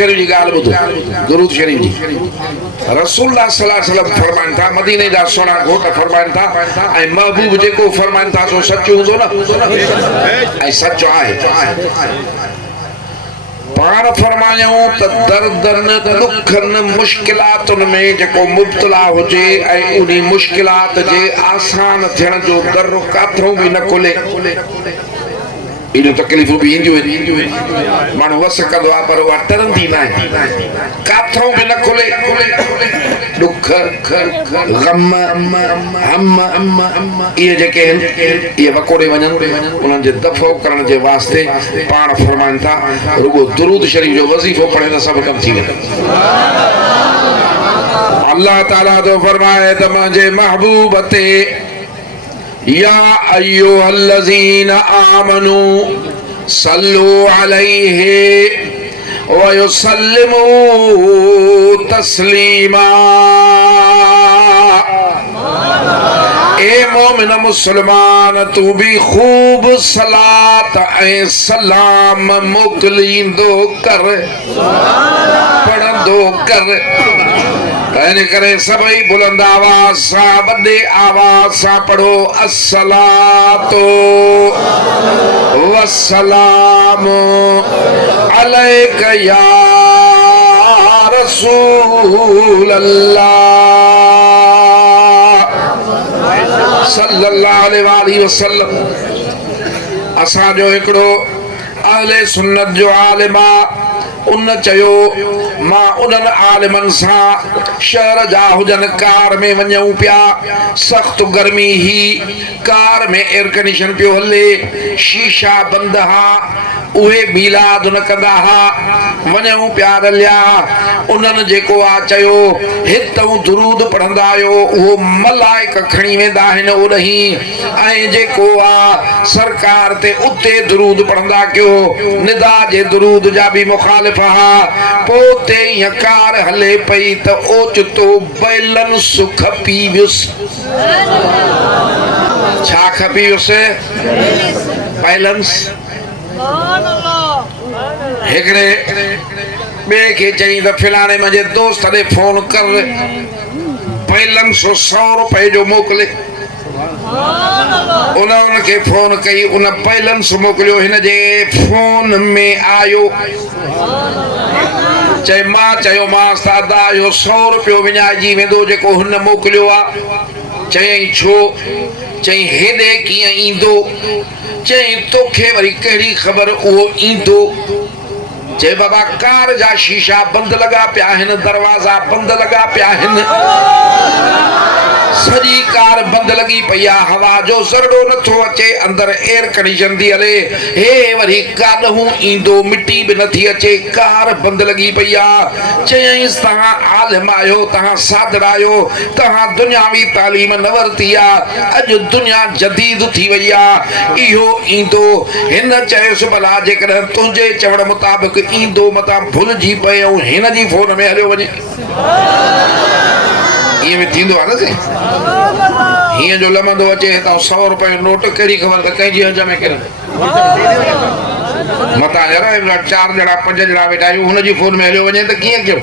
शरीफ जी गाल बुध दुरूद शरीफ जी रसूलुल्लाह सल्लल्लाहु अलैहि वसल्लम फरमान था मदीने दा सोना घोट फरमान था ऐ महबूब जेको फरमान था सो सच हुंदो न ऐ सच आहे पान फरमायूं त दर्दन दुखन मुश्किलातुन में जेको मुब्तला हुजे ऐं उन मुश्किलात जे आसान थियण जो दर काथरों भी न खुले इनो तकलीफ़ भी ईंदियूं माण्हू वस कंदो आहे पर उहा टरंदी न आहे काथरों भी न खुले दुख गम हम इहे जेके आहिनि इहे वकोड़े वञनि उन्हनि जे दफ़ो करण जे वास्ते पाण फरमाइनि था रुगो दुरूद शरीफ जो वज़ीफ़ो पढ़े त सभु कम थी वेंदा अल्लाह ताला जो फरमाए त मुंहिंजे महबूब ते या अय्युहल्लज़ीना आमनू सल्लु अलैहि व युसल्लिमू तस्लीमा ए मोमिन मुसलमान तू भी खूब सलात ऐं सलाम मोकिलींदो कर पढ़ंदो कर इन करे सभई बुलंद आवाज सां वॾे आवाज सां पढ़ो अस्सलातो वस्सलाम अलैक या रसूल अल्लाह सल्लल्लाहु अलैहि वसल्लम असां जो हिकड़ो अहले सुन्नत जो आलिम उन चयो मां उन्हनि आलिमनि सां शहर जा हुजनि कार में वञूं पिया सख़्त गर्मी ही कार में एयर कंडीशन पियो हले शीशा बंद हा उहे मिलाद न कंदा हा वञूं पिया रलिया उन्हनि जेको आ चयो हितऊं दुरूद पढ़ंदा आहियो उहो मलाइक खणी वेंदा आहिनि ओॾही ऐं जेको आ सरकार ते उते दुरूद पढ़ंदा कयो निदा जे दुरूद जा बि मुखालिफ हा पोते हीअं कार हले पई त ओचितो बैलेंस खपी वियुसि छा खपी वियुसि बैलेंस हिकिड़े ॿिए खे चई त फिलाणे मुंहिंजे दोस्त ॾे फोन कर बैलेंस 100 रुपए जो मोकिले उनखे फोन कई उन बैलेंस मोकिलियो हिन जे फोन में आयो चए मां चयोमांसि त अदा इहो 100 रुपयो विञाइजी वेंदो जेको हुन मोकिलियो आहे चयईं छो चई हेॾे कीअं ईंदो चई तोखे वरी कहिड़ी ख़बर उहो ईंदो चए बाबा कार जा शीशा बंद लगा पिया आहिनि दरवाजा बंद लगा पिया आहिनि सॼी कार बंद लगी पई आहे हवा जो ज़रड़ो नथो अचे अंदर एयर कंडीशन थी हले हे वरी काॾहूं ईंदो मिटी बि नथी अचे कार बंद लगी पई आहे चयईंसि तव्हां आलिम आहियो तव्हां सादर आहियो तव्हां दुनियावी तालीम न वरिती आहे अॼु दुनिया जदीद थी वई आहे इहो ईंदो हिन चयोसि भला जेकॾहिं तुंहिंजे चवण मुताबिक़ ईंदो मतां भुलिजी पए ऐं हिन जी फोन में हलियो वञे ये में थींदो आहे न से हीअं जो लमंदो अचे हितां 100 रुपए नोट कहिड़ी ख़बर त कंहिंजी हज में केरु मतां जरा 4 ॼणा 5 ॼणा वेठा आहियूं हुनजी फोन में हलियो वञे त कीअं कयो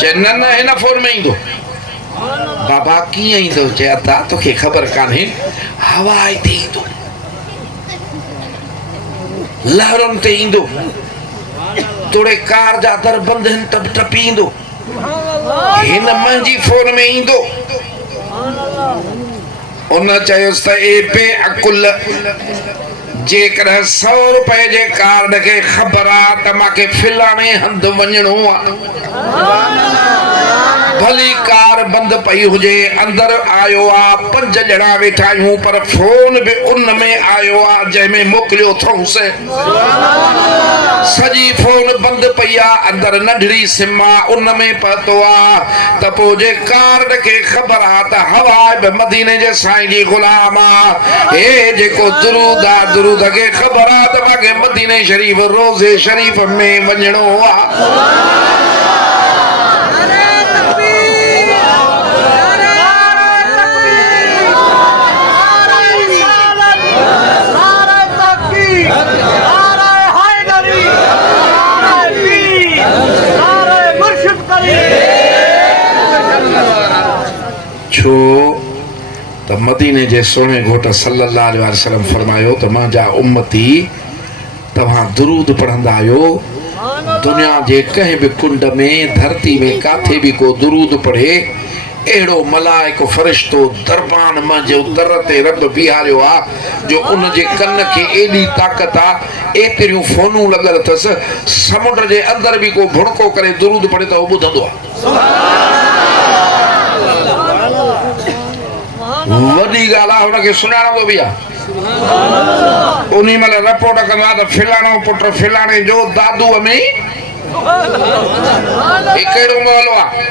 चए न न हिन फोन में ईंदो बाबा कीअं ईंदो चए अता तोखे ख़बर कान्हे हवाई ते ईंदो लहरुनि ते ईंदो तोड़े कार जा दर बंद आहिनि त टपी ईंदो हिन मुंहिंजी फोन में ईंदो उन चयोसि त ए बेअकुल जेकॾहिं 100 रुपए जे कार्ड खे ख़बर आहे त मूंखे फिलाणे हंधि वञिणो आहे भली कार बंद पई हुजे अंदर आयो आहे 5 ॼणा वेठा आहियूं पर फोन बि उन में आयो आहे जंहिंमें मोकिलियो अथऊंसि सॼी फोन बंद पई आहे अंदर नंढड़ी सिम आहे उन में पतो आहे त पोइ जे कार्ड खे ख़बर आहे त हवा बि मदीने जे साईं जी ग़ुलाम आहे हे जेको दुरूद आहे दुरूद खे ख़बर आहे त मूंखे मदीने शरीफ़ रोज़े शरीफ़ में वञिणो आहे छो त मदीने जे सोने घोट सल्लल्लाहु अलैहि वसल्लम फरमायो त मुंहिंजा उम्मती तव्हां दुरूद पढ़ंदा आहियो दुनिया जे कंहिं बि कुंड में धरती में काथे बि को दुरूद पढ़े अहिड़ो मलाइक फ़रिश्तो दरबान मुंहिंजो दर ते रब बीहारियो आहे जो उन जे कन खे एॾी ताक़त आहे एतिरियूं फ़ोनूं लॻल अथसि समुंड जे अंदरि बि को भुणको करे दुरूद पढ़े त उहो ॿुधंदो आहे वॾी ॻाल्हि आहे हुनखे सुञाणंदो बि आहे उन महिल रिपोर्ट कंदो आहे त फिलाणो पुट फिलाणे जो दादूअ में कहिड़ो महलो आहे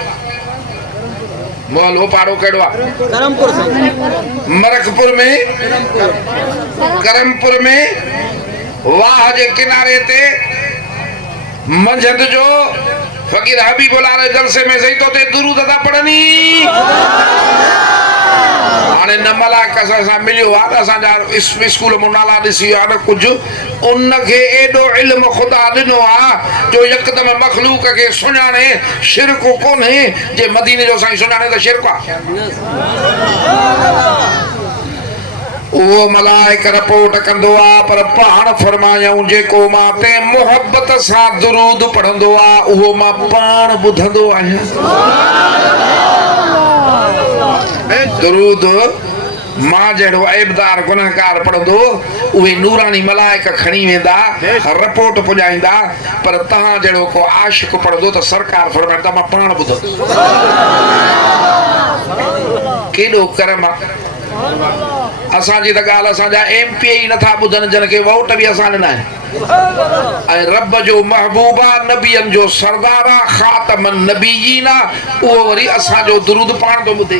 महलो पाड़ो कहिड़ो आहे मरकपुर में करमपुर में वाह जे किनारे ते मंझंदि जो फ़कीर हबीबुल्लाह जे जलसे में सही तो ते दुरूद था पढ़नी हाणे न मलाइक सां मिलियो आहे त असांजा स्कूल में नाला ॾिसी आहे न कुझु उनखे एॾो इल्मु ख़ुदा ॾिनो आहे जो यकदमि मखलूक खे सुञाणे शिरक कोन्हे जे मदीने जो साईं सुञाणे त शिरक आहे उहो मलाइक रिपोर्ट कंदो आहे पर पाण फरमायूं जेको मां ते मुहबत सां दुरूद पढ़ंदो आहे उहो मां पाण ॿुधंदो आहियां दुरूद मां जहिड़ो ऐबदार गुनहगार पढ़ंदो उहे नूरानी मलाइक खणी वेंदा रिपोर्ट पुॼाईंदा पर तव्हां जहिड़ो को आशिक पढ़ंदो त सरकार फरमाईंदा त मां पाण ॿुधंदो केॾो करम आहे असांजी त ॻाल्हि असांजा MP ई नथा ॿुधनि जिन खे वोट बि असां ॾिना आहिनि ऐं रब जो महबूब आहे नबियनि जो सरदार आहे ख़ातमन नबीयीन आहे उहो वरी असांजो दुरूद पाण थो ॿुधे